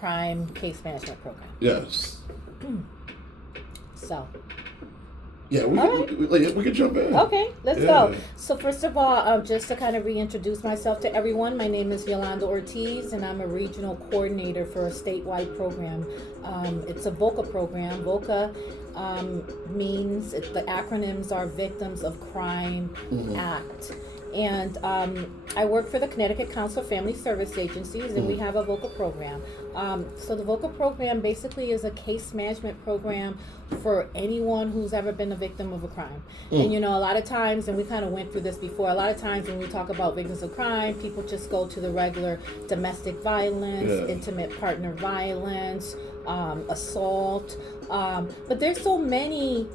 crime case management program. Yes. So. Yeah, we could jump in. Okay, let's go. So first of all, just to kind of reintroduce myself to everyone, my name is Yolanda Ortiz, and I'm a regional coordinator for a statewide program. It's a VOCA program. VOCA means, the acronyms are Victims of Crime Act. And I work for the Connecticut Council of Family Service Agencies, and we have a VOCA program. So the VOCA program basically is a case management program for anyone who's ever been a victim of a crime. And a lot of times, and we kind of went through this before, a lot of times when we talk about victims of crime, people just go to the regular domestic violence, intimate partner violence, assault. But there's so many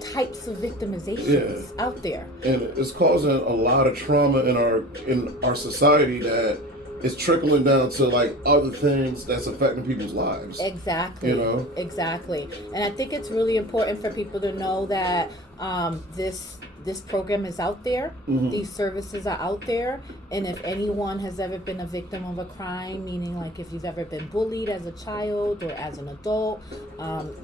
types of victimizations out there, and it's causing a lot of trauma in our society that is trickling down to like other things that's affecting people's lives. Exactly. Exactly. And I think it's really important for people to know that this program is out there. These services are out there. And if anyone has ever been a victim of a crime, meaning like if you've ever been bullied as a child or as an adult,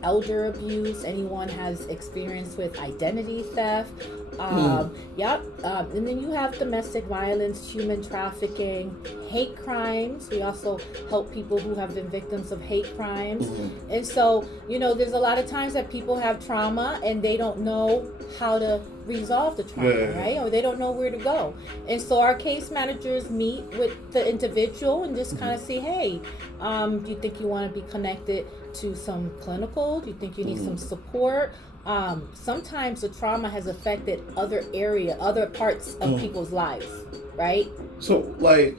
elder abuse, anyone has experience with identity theft, and then you have domestic violence, human trafficking, hate crimes. We also help people who have been victims of hate crimes. And so, there's a lot of times that people have trauma and they don't know how to resolve the trauma, right? Or they don't know where to go. And so our case managers meet with the individual and just kind of say, hey, do you think you want to be connected to some clinical? Do you think you need some support? Sometimes the trauma has affected other parts of people's lives, right? So, like,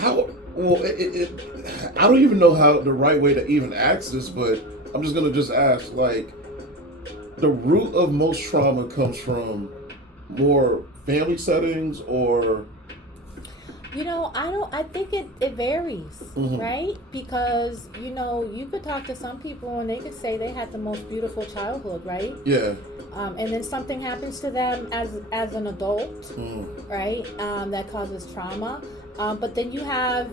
how? Well, I don't even know how the right way to even ask this, but I'm just gonna ask, like, the root of most trauma comes from more family settings, or I think it varies, right? Because, you could talk to some people and they could say they had the most beautiful childhood, right? Yeah. And then something happens to them as an adult, right? That causes trauma. But then you have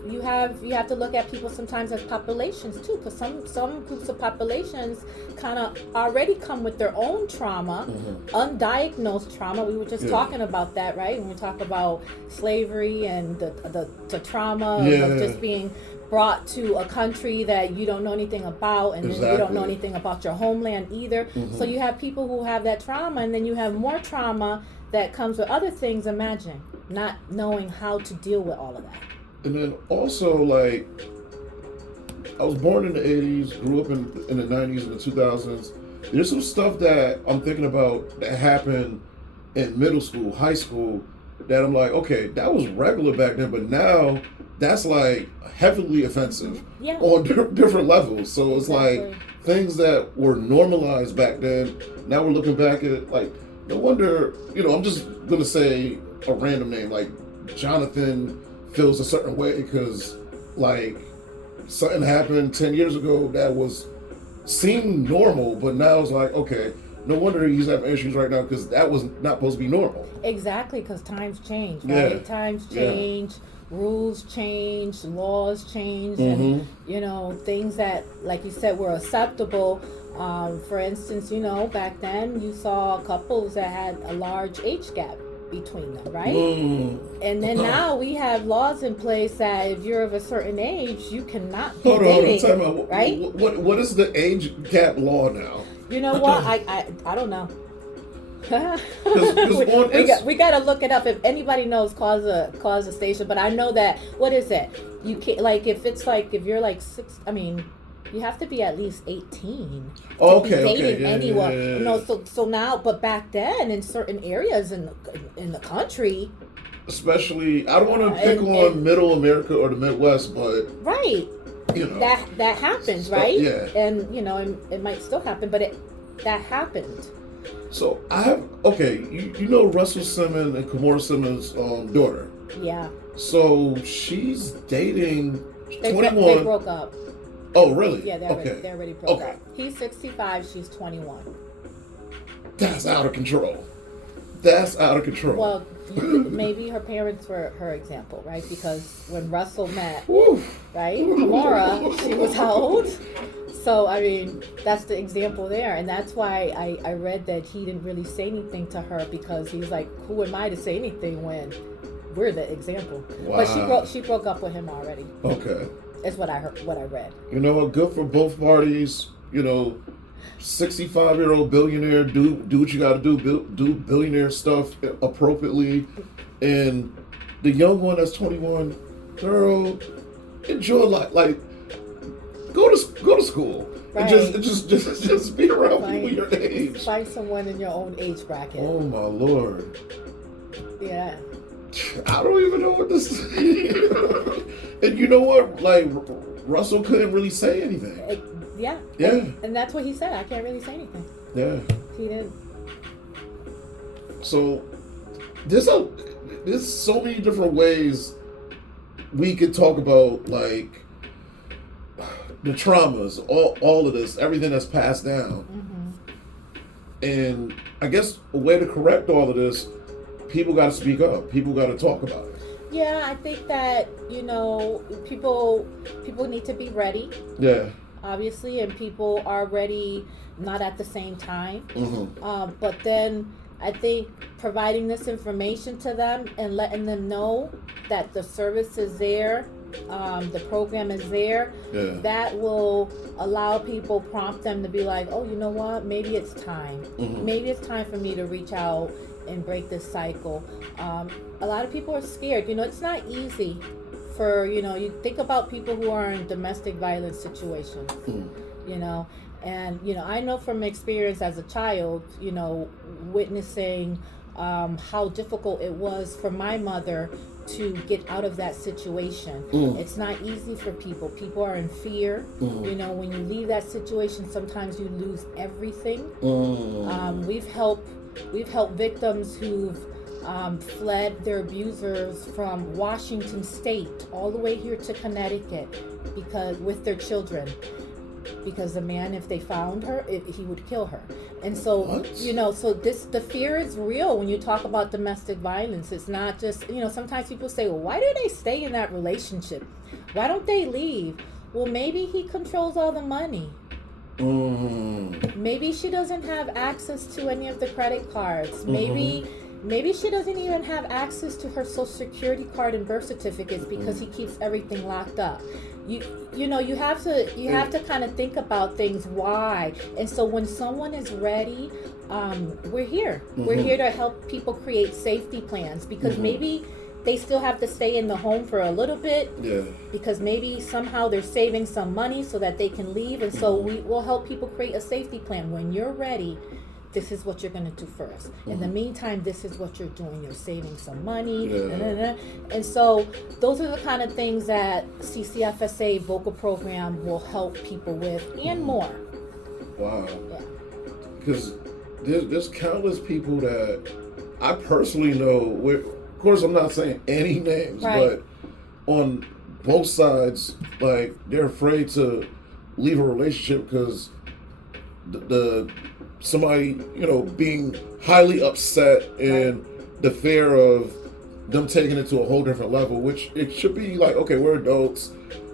to look at people sometimes as populations too, because some groups of populations kind of already come with their own trauma, undiagnosed trauma. We were just talking about that, right? When we talk about slavery and the trauma of just being brought to a country that you don't know anything about, and then you don't know anything about your homeland either. So you have people who have that trauma, and then you have more trauma that comes with other things. Imagine not knowing how to deal with all of that. And then also, like, I was born in the 80s, grew up in the 90s and the 2000s. There's some stuff that I'm thinking about that happened in middle school, high school, that I'm like, okay, that was regular back then, but now that's like heavily offensive on different levels. So it's like things that were normalized back then, now we're looking back at it like, no wonder, I'm just going to say a random name, like Jonathan feels a certain way because, like, something happened 10 years ago that seemed normal, but now it's like, okay, no wonder he's having issues right now because that was not supposed to be normal. Exactly, because times change, right? Times change, rules change, laws change, and, things that, like you said, were acceptable. For instance, back then you saw couples that had a large age gap between them, right? And then now we have laws in place that if you're of a certain age, you cannot be dating, right? What is the age gap law now? You know what? I don't know. we got to look it up. If anybody knows, call the station. But I know that, what is it? You can't, like, if you're like six, you have to be at least 18 to be dating anyone. So now, but back then in certain areas in the country, especially, I don't want to pick on Middle America or the Midwest, but right, that happens, right? Yeah, and it might still happen, but that happened. So I have Russell Simmons and Kimora Simmons' daughter. Yeah. So she's dating 21. They broke up. Oh, really? Yeah, they're already broke up. He's 65, she's 21. That's out of control. Well, maybe her parents were her example, right? Because when Russell met, Woo. right, Tamara, she was how old? So, I mean, that's the example there. And that's why I read that he didn't really say anything to her, because he was like, who am I to say anything when we're the example? Wow. But she broke up with him already. Okay. Is what I heard, what I read. You know what? Good for both parties. 65-year-old billionaire, do what you got to do billionaire stuff appropriately, and the young one that's 21, girl, enjoy life. Like, go to school, right. and just be around people your age. Find someone in your own age bracket. Oh my Lord. Yeah. I don't even know what to say. And you know what? Like, Russell couldn't really say anything. Yeah. Yeah. And that's what he said. I can't really say anything. Yeah. He didn't. So there's so many different ways we could talk about, like, the traumas, all of this, everything that's passed down. Mm-hmm. And I guess a way to correct all of this, people got to speak up. People got to talk about it. Yeah, I think that, people need to be ready. Yeah. Obviously, and people are ready, not at the same time. Mm-hmm. But then I think providing this information to them and letting them know that the service is there, the program is there, yeah. that will allow people, prompt them to be like, oh, you know what, maybe it's time. Mm-hmm. Maybe it's time for me to reach out and break this cycle. A lot of people are scared. It's not easy for, you think about people who are in domestic violence situations, and, I know from experience as a child, witnessing how difficult it was for my mother to get out of that situation. It's not easy for people. People are in fear. When you leave that situation, sometimes you lose everything. We've helped victims who've fled their abusers from Washington State all the way here to Connecticut with their children, because the man, if they found her, he would kill her. And so, what? the fear is real when you talk about domestic violence. It's not just, sometimes people say, well, why do they stay in that relationship? Why don't they leave? Well, maybe he controls all the money. Maybe she doesn't have access to any of the credit cards. Maybe she doesn't even have access to her Social Security card and birth certificates because he keeps everything locked up. You have to kind of think about things, why. And so when someone is ready, we're here. We're here to help people create safety plans, because maybe they still have to stay in the home for a little bit, because maybe somehow they're saving some money so that they can leave. And so we will help people create a safety plan. When you're ready, this is what you're going to do first. In the meantime, this is what you're doing. You're saving some money. And so those are the kind of things that CCFSA Vocal Program will help people with, and more. Wow. Yeah. Because there's countless people that I personally know. Of course, I'm not saying any names, right. but on both sides, like, they're afraid to leave a relationship because somebody, being highly upset, and the fear of them taking it to a whole different level, which it should be like, okay, we're adults.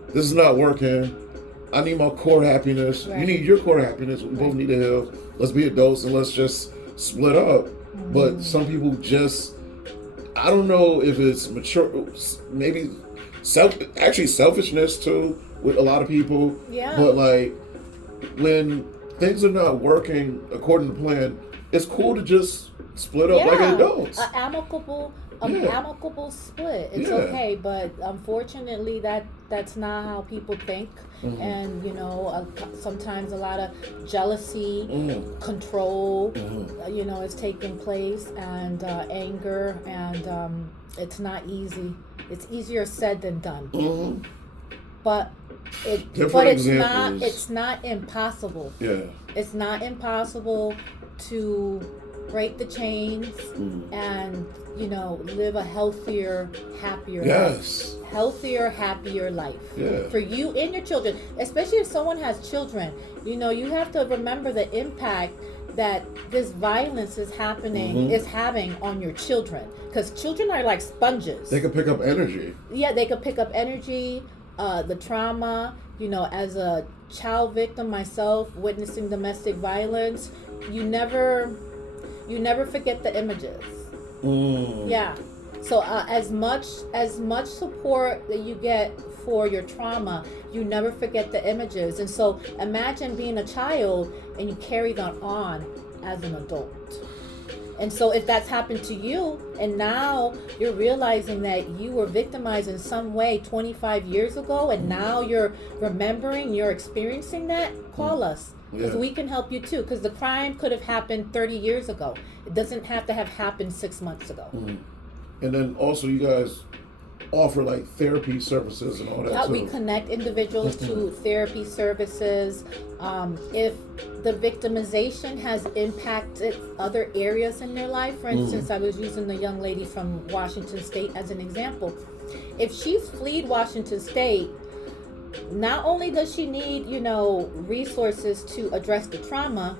This is not working. I need my core happiness. Right. You need your core happiness. We both need to heal. Let's be adults and let's just split up. But some people just, I don't know if it's mature, maybe selfishness too with a lot of people. Yeah. But like, when things are not working according to plan, it's cool to just split up like adults. An amicable split. It's okay, but unfortunately that's not how people think. And sometimes a lot of jealousy, control, is taking place, and anger, and it's not easy. It's easier said than done. But it's not impossible. Yeah. It's not impossible to break the chains and live a healthier, happier life. Healthier, happier life for you and your children. Especially if someone has children, you have to remember the impact that this violence is happening, is having on your children. Because children are like sponges. They can pick up energy. Yeah, they could pick up energy, the trauma. You know, as a child victim myself, witnessing domestic violence, you never forget the images. Yeah. So as much support that you get for your trauma, you never forget the images. And so imagine being a child and you carry that on as an adult. And so if that's happened to you and now you're realizing that you were victimized in some way 25 years ago and now you're remembering, you're experiencing that, call us. Because we can help you too. Because the crime could have happened 30 years ago. It doesn't have to have happened 6 months ago. And then also you guys offer like therapy services and all that too. We connect individuals to therapy services. If the victimization has impacted other areas in their life, for instance, I was using the young lady from Washington State as an example. If she's fled Washington State, not only does she need, resources to address the trauma,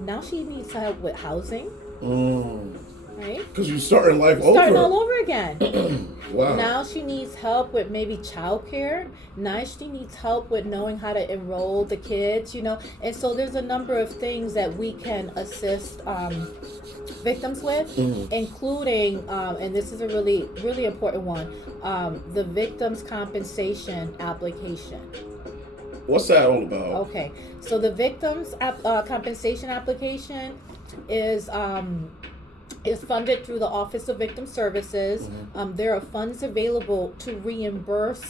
now she needs help with housing. Right? Because you're starting life over. Starting all over again. Wow. Now she needs help with maybe childcare. Now she needs help with knowing how to enroll the kids, And so there's a number of things that we can assist victims with, including, and this is a really, really important one, the victims' compensation application. What's that all about? Okay. So the victims' compensation application is funded through the Office of Victim Services. There are funds available to reimburse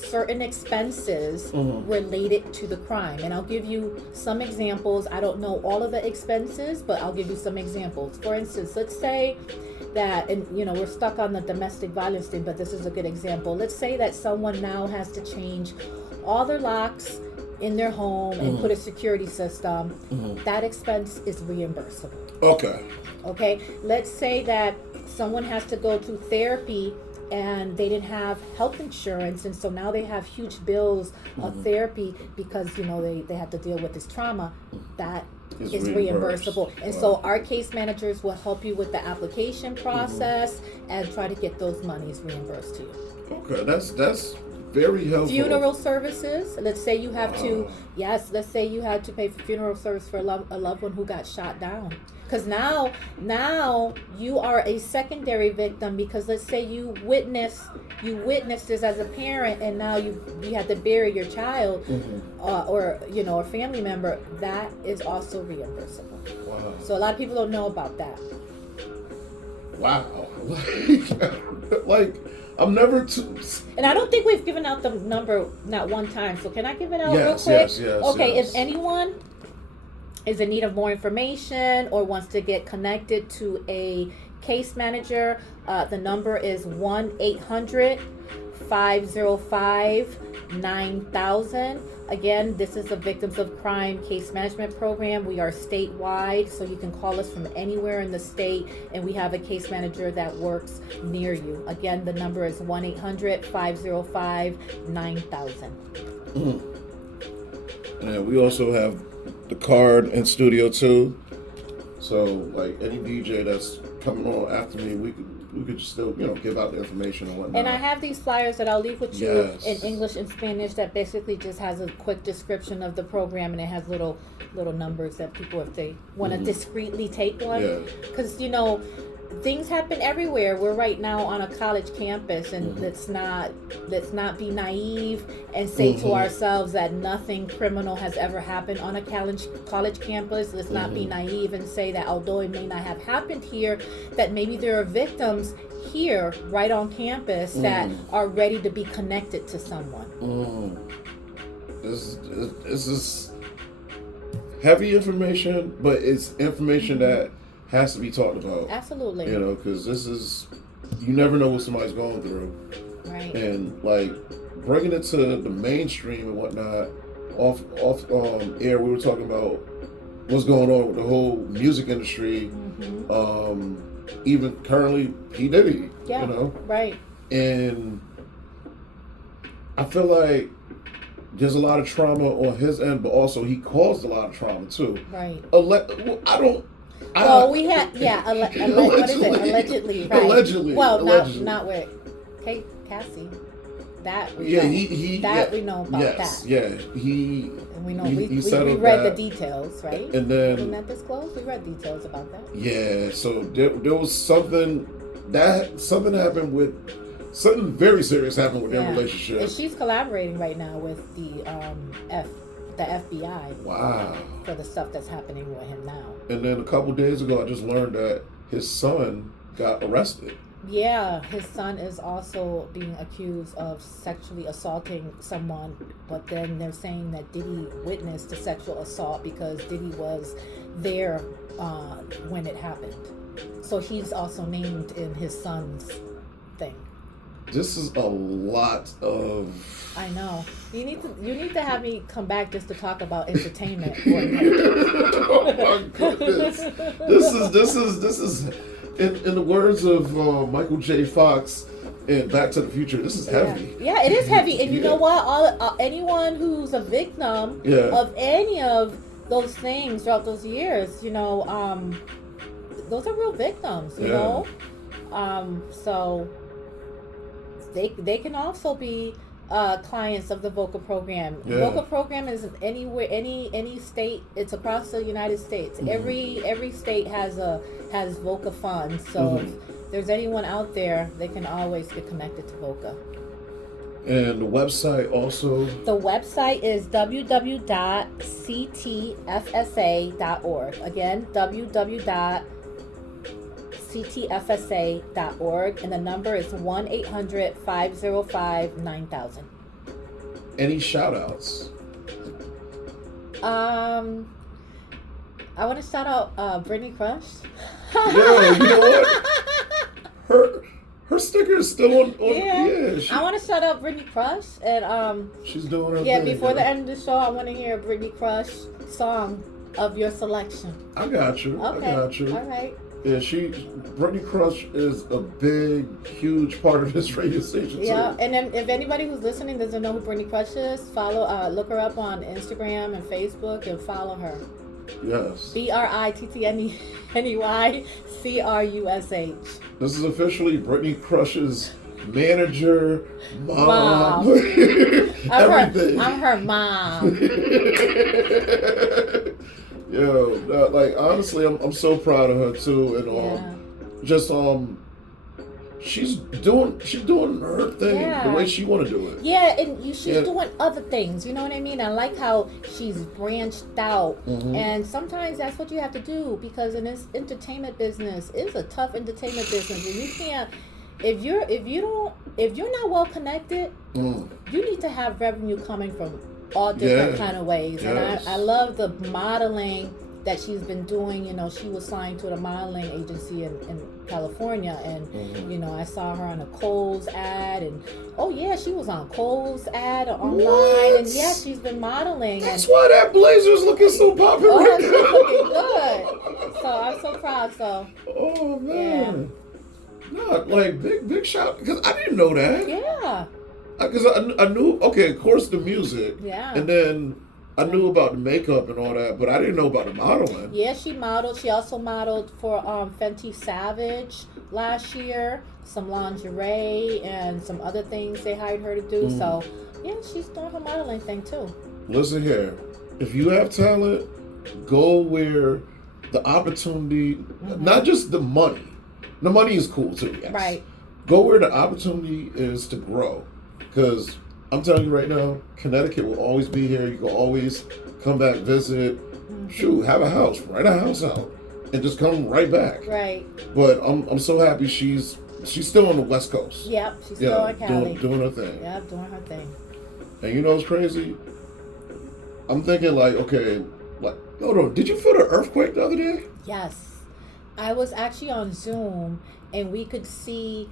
certain expenses related to the crime. And I'll give you some examples. I don't know all of the expenses, but I'll give you some examples. For instance, let's say that, and we're stuck on the domestic violence thing, but this is a good example. Let's say that someone now has to change all their locks in their home and put a security system. That expense is reimbursable. Okay. Let's say that someone has to go to therapy and they didn't have health insurance, and so now they have huge bills of therapy because they have to deal with this trauma. That is reimbursable. And so our case managers will help you with the application process and try to get those monies reimbursed to you. Okay, that's very helpful. Funeral services. Let's say you have to. Yes. Let's say you had to pay for funeral service for a loved one who got shot down. Because now you are a secondary victim. Because let's say you witnessed this as a parent, and now you had to bury your child, or a family member. That is also reimbursable. Wow. So a lot of people don't know about that. Wow. Like. I'm never too... And I don't think we've given out the number not one time. So can I give it out real quick? Yes. Okay, yes. If anyone is in need of more information or wants to get connected to a case manager, the number is 1-800-505-9000. Again, this is a Victims of Crime case management program. We are statewide, so you can call us from anywhere in the state, and we have a case manager that works near you. Again, the number is 1-800-505-9000. And we also have the card in studio too. So, like any DJ that's coming on after me, we could just still, give out the information and whatnot. And I have these flyers that I'll leave with you in English and Spanish that basically just has a quick description of the program, and it has little numbers that people, if they want to discreetly take one. Because, things happen everywhere. We're right now on a college campus, and let's not be naive and say to ourselves that nothing criminal has ever happened on a college campus. Let's not be naive and say that although it may not have happened here, that maybe there are victims here right on campus that are ready to be connected to someone. This is heavy information, but it's information that has to be talked about. Absolutely. Because this is, you never know what somebody's going through. Right. And like bringing it to the mainstream and whatnot, off air, we were talking about what's going on with the whole music industry. Even currently, P. Diddy. Yeah. Right. And I feel like there's a lot of trauma on his end, but also he caused a lot of trauma too. Right. What is it? Allegedly, right? Allegedly. Well, allegedly. not with Kate Cassie. That we Yeah, know. We know about yes, that. Yeah, And we know we read the details, right? And then wasn't that disclosed? We read details about that. Yeah, so there was something happened with something very serious happened with their relationship. And she's collaborating right now with the FBI. Wow. For the stuff that's happening with him now. And then a couple days ago, I just learned that his son got arrested. Yeah, his son is also being accused of sexually assaulting someone, but then they're saying that Diddy witnessed the sexual assault because Diddy was there when it happened. So he's also named in his son's thing. This is a lot of. I know. You need to have me come back just to talk about entertainment. Oh my goodness! This is. In the words of Michael J. Fox in Back to the Future, this is heavy. Yeah, it is heavy. And you know what? Anyone who's a victim of any of those things throughout those years, those are real victims, you know? So they can also be clients of the VOCA program. Yeah. VOCA program is anywhere, any state. It's across the United States. Mm-hmm. Every state has VOCA funds. So if there's anyone out there, they can always get connected to VOCA. And the website also. The website is www.ctfsa.org. Again, www.ctfsa.org, and the number is 1-800-505-9000. Any shout outs? I want to shout out Brittany Crush. Yeah, you know what? Her sticker is still on. I want to shout out Brittany Crush, and she's doing her thing. Before the end of the show, I want to hear a Brittany Crush song of your selection. I got you. Okay. I got you. All right. Yeah, Brittany Crush is a big, huge part of this radio station too. Yeah, and then if anybody who's listening doesn't know who Brittany Crush is, look her up on Instagram and Facebook and follow her. Yes. BRITTNEY CRUSH. This is officially Brittany Crush's manager, mom. Everything. I'm her mom. Yo, like honestly, I'm so proud of her too, and she's doing her thing the way she want to do it. Yeah, and she's doing other things. You know what I mean? I like how she's branched out, and sometimes that's what you have to do, because in this entertainment business, it's a tough entertainment business, and you can't. If you're not well connected, you need to have revenue coming from all different kind of ways. Yes. And I love the modeling that she's been doing. She was signed to a modeling agency in California, and I saw her on a Kohl's ad, and she was on Kohl's ad online. What? And she's been modeling. That's why that blazer's looking so popular. Oh, she's looking good. So I'm so proud. So. Oh man. No, like big shout, because I didn't know that. Yeah. Because I knew, of course, the music. Yeah. And then I knew about the makeup and all that, but I didn't know about the modeling. Yeah, she modeled. She also modeled for Fenty Savage last year, some lingerie and some other things they hired her to do. So, she's doing her modeling thing too. Listen here. If you have talent, go where the opportunity, not just the money. The money is cool too, yes. Right. Go where the opportunity is to grow. Because I'm telling you right now, Connecticut will always be here. You can always come back, visit. Shoot, have a house. Rent a house out. And just come right back. Right. But I'm so happy she's still on the West Coast. Yep, she's still in Cali. Doing her thing. Yep, doing her thing. And you know what's crazy? I'm thinking hold on, did you feel the earthquake the other day? Yes. I was actually on Zoom, and we could see.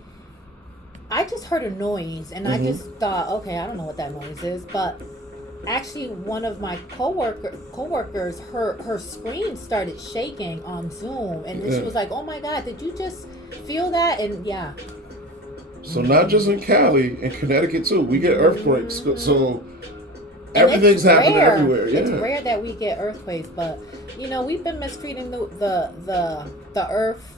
I just heard a noise, and I just thought, okay, I don't know what that noise is, but actually, one of my coworkers, her screen started shaking on Zoom, and she was like, "Oh my God, did you just feel that?" And So not just in Cali, in Connecticut too, we get earthquakes. So everything's happening everywhere. Yeah. It's rare that we get earthquakes, but we've been mistreating the earth.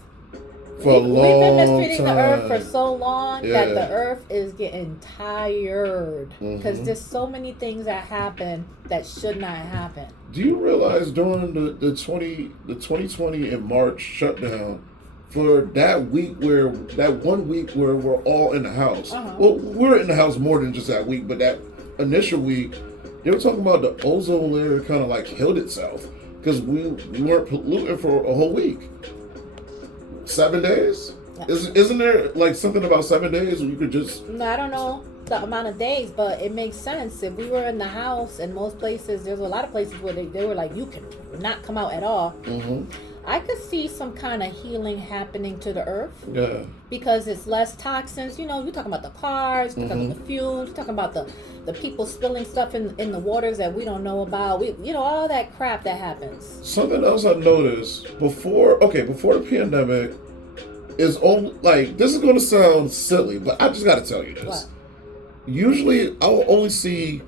We've been mistreating the earth for so long that the earth is getting tired because there's so many things that happen that should not happen. Do you realize during the 2020 in March shutdown, for that 1 week where we're all in the house, well, we're in the house more than just that week, but that initial week, they were talking about the ozone layer kind of like healed itself because we weren't polluting for a whole week. 7 days? Isn't there like something about 7 days where you could just... No, I don't know the amount of days, but it makes sense. If we were in the house, and most places, there's a lot of places where they were like, you can not come out at all. I could see some kind of healing happening to the earth. Yeah. Because it's less toxins. You're talking about the cars, you're talking about the fuels, you're talking about the people spilling stuff in the waters that we don't know about. All that crap that happens. Something else I noticed before the pandemic is only like, this is going to sound silly, but I just got to tell you this. What? Usually I'll only see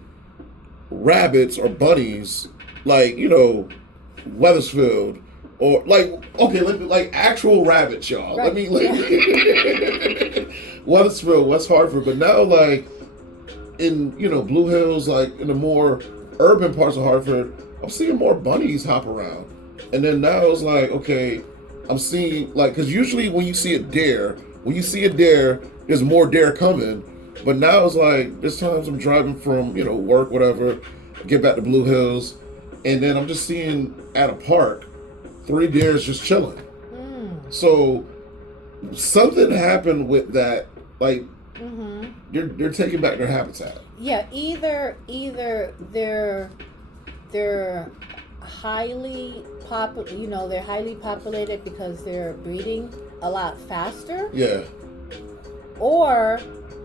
rabbits or bunnies like, Weathersfield. Or like actual rabbits, y'all. Right. Weathersfield, West Hartford, but now like in Blue Hills, like in the more urban parts of Hartford, I'm seeing more bunnies hop around. And then now it's like, okay, I'm seeing like, because usually when you see a deer, there's more deer coming. But now it's like there's times I'm driving from work, whatever, get back to Blue Hills, and then I'm just seeing at a park 3 deers just chilling. So something happened with that. Like they're taking back their habitat. Yeah, either they're highly they're highly populated because they're breeding a lot faster. Yeah. Or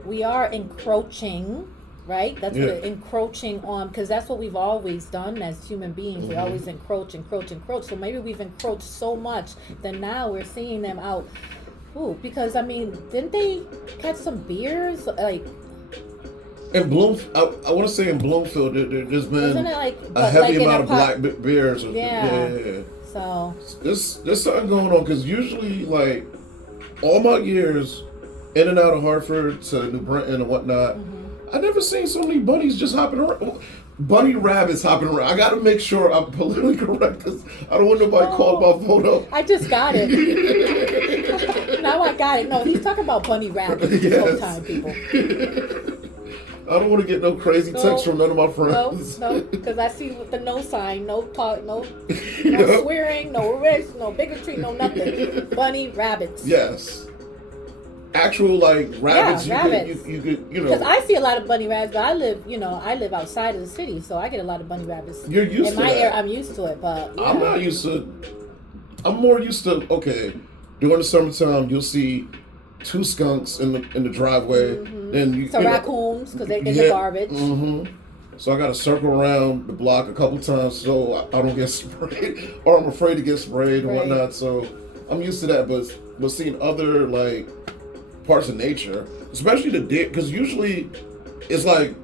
we are encroaching. Right? That's what we're encroaching on, because that's what we've always done as human beings. We always encroach. So maybe we've encroached so much that now we're seeing them out. Because didn't they catch some bears? Like in I want to say in Bloomfield, there's been a heavy amount of black bears. Yeah. So there's something going on, because usually like all my years in and out of Hartford to New Britain and whatnot. I never seen so many bunnies just hopping around. Bunny rabbits hopping around. I got to make sure I'm politically correct, because I don't want nobody calling my phone up. I just got it. Now I got it. No, he's talking about bunny rabbits this whole time, people. I don't want to get no crazy text from none of my friends. No, because I see with the no sign, no talk, no swearing, no arrest, no bigotry, no nothing. Bunny rabbits. Yes. Actual like rabbits, rabbits. You could because I see a lot of bunny rabbits, but I live outside of the city, so I get a lot of bunny rabbits. You're used to in my that. area. I'm used to it, but yeah. I'm not used to. I'm more used to during the summertime you'll see 2 skunks in the driveway, then raccoons because they get the garbage. So I got to circle around the block a couple times so I don't get sprayed, or I'm afraid to get sprayed and whatnot. So I'm used to that, but seeing other like parts of nature, especially the deer, because usually it's like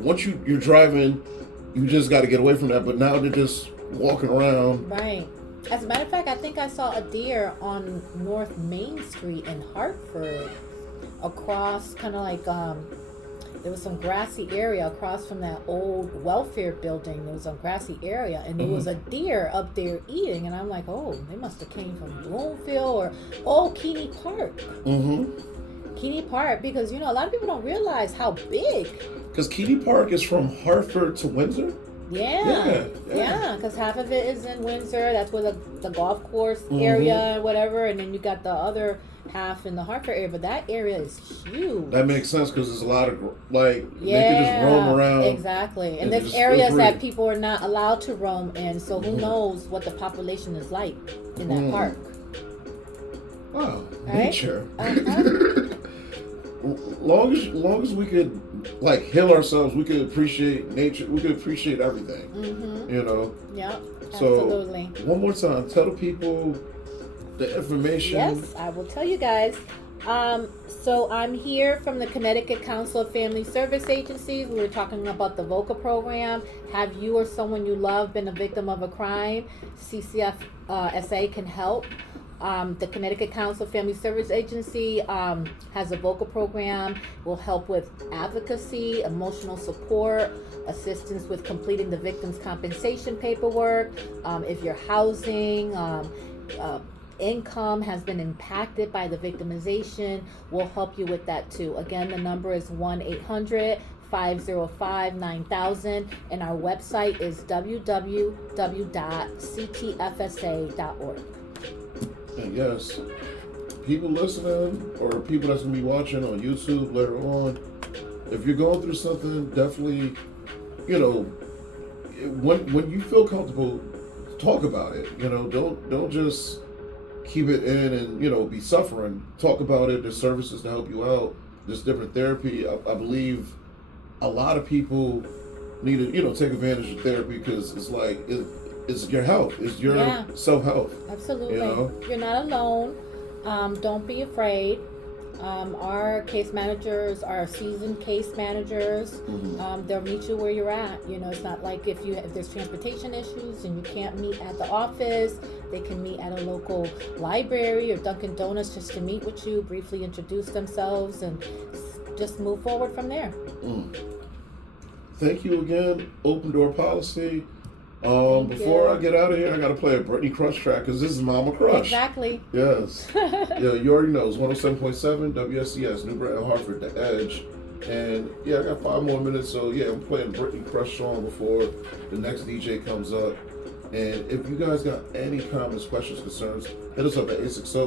once you're driving, you just got to get away from that. But now they're just walking around. Right. As a matter of fact, I think I saw a deer on North Main Street in Hartford, across kind of like there was some grassy area across from that old welfare building. There was a grassy area, and there was a deer up there eating. And I'm like, oh, they must have came from Bloomfield or Keeney Park. Keeney Park, because a lot of people don't realize how big. Because Keeney Park is from Hartford to Windsor. Yeah, because half of it is in Windsor. That's where the golf course area and whatever, and then you got the other half in the Hartford area. But that area is huge. That makes sense, because there's a lot of they can just roam around. Exactly, and there's areas that people are not allowed to roam in. So who knows what the population is like in that park? Wow, right? Nature. Long as we could heal ourselves, we could appreciate nature. We could appreciate everything. Yeah. So, absolutely. one more time, tell the people the information. Yes, I will tell you guys. So I'm here from the Connecticut Council of Family Service Agencies. We were talking about the VOCA program. Have you or someone you love been a victim of a crime? CCF SA can help. The Connecticut Council of Family Service Agency has a VOCA program. Will help with advocacy, emotional support, assistance with completing the victim's compensation paperwork. If your housing, income has been impacted by the victimization, we'll help you with that too. Again, the number is 1-800-505-9000, and our website is www.ctfsa.org. And yes, people listening or people that's gonna be watching on YouTube later on, if you're going through something, definitely, when you feel comfortable, talk about it. Don't just keep it in and be suffering. Talk about it. There's services to help you out. There's different therapy. I believe a lot of people need to take advantage of therapy because it's like it's your health. It's your self-help. Absolutely. You're not alone. Don't be afraid. Our case managers are seasoned case managers. They'll meet you where you're at. It's not like if there's transportation issues and you can't meet at the office, they can meet at a local library or Dunkin' Donuts just to meet with you, briefly introduce themselves, and just move forward from there. Thank you again, Open Door Policy. Before I get out of here, I got to play a Britney Crush track because this is Mama Crush. Exactly. Yes. Yeah, you already know. It's 107.7 WFCS, New Britain, Hartford, The Edge. And yeah, I got 5 more minutes. So yeah, I'm playing Britney Crush song before the next DJ comes up. And if you guys got any comments, questions, concerns, hit us up at 860